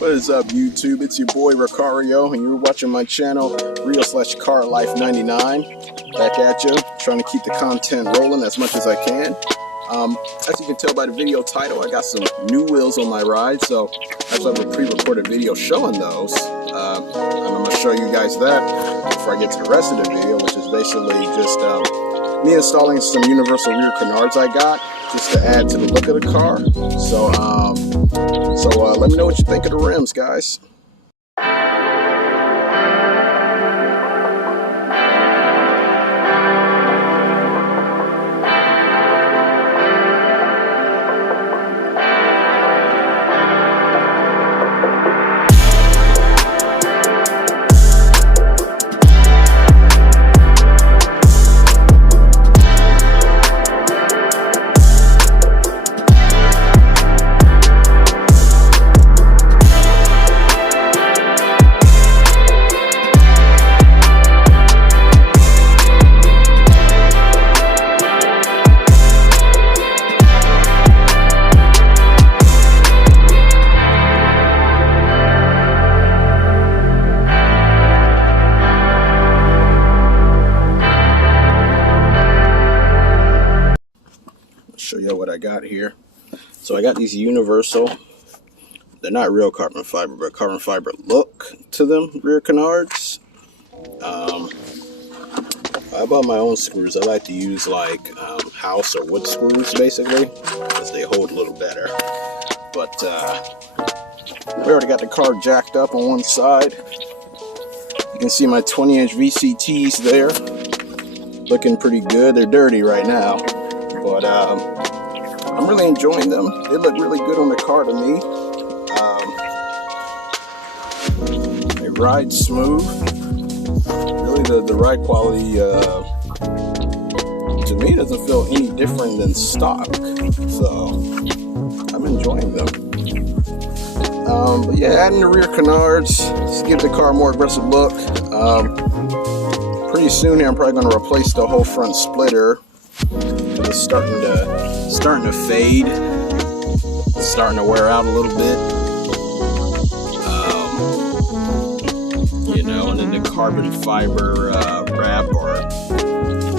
What is up, YouTube? It's your boy Ricario, and you're watching my channel, Real/Car Life 99. Back at you, trying to keep the content rolling as much as I can. As you can tell by the video title, I got some new wheels on my ride, so I have a pre-recorded video showing those. And I'm going to show you guys that before I get to the rest of the video, which is basically just me installing some universal rear canards I got, just to add to the look of the car. So let me know what you think of the rims, guys. Show you what I got here. So I got these universal, they're not real carbon fiber, but carbon fiber look to them rear canards. I bought my own screws. I like to use like house or wood screws basically, because they hold a little better. But we already got the car jacked up on one side. You can see my 20-inch VCTs there, looking pretty good. They're dirty right now, but I'm really enjoying them. They look really good on the car to me. They ride smooth. Really, the ride quality to me doesn't feel any different than stock. So I'm enjoying them. But yeah, adding the rear canards to give the car a more aggressive look. Pretty soon here, I'm probably going to replace the whole front splitter. It's starting to fade. It's starting to wear out a little bit. You know, and then the carbon fiber wrap, or I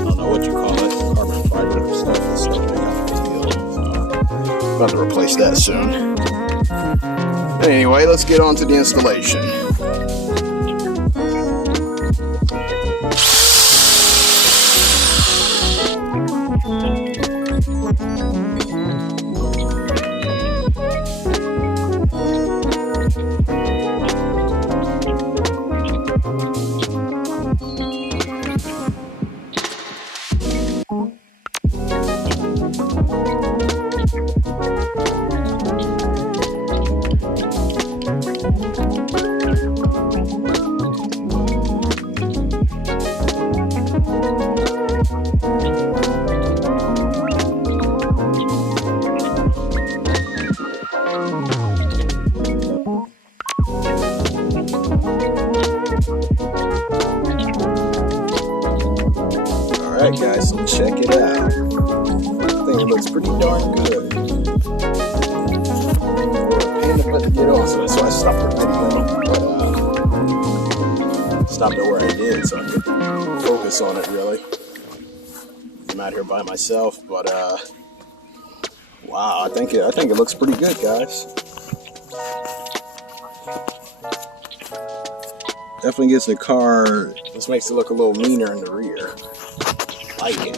don't know what you call it, carbon fiber stuff is starting to get out of the deal. So I'm about to replace that soon. Anyway, let's get on to the installation. Alright guys, so check it out. I think it looks pretty darn good. Pain in the butt to get on, so that's why I stopped the video. But stopped it where I did, so I could focus on it really. I'm out here by myself, but wow, I think it looks pretty good, guys. Definitely gets the car, just makes it look a little meaner in the rear. Like it.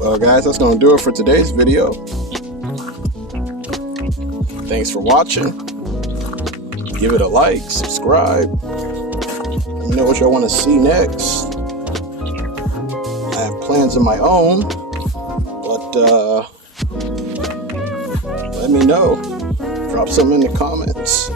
Well guys, that's going to do it for today's video. Thanks for watching. Give it a like, subscribe. Let me know what y'all want to see next. I have plans of my own, but let me know. Drop some in the comments.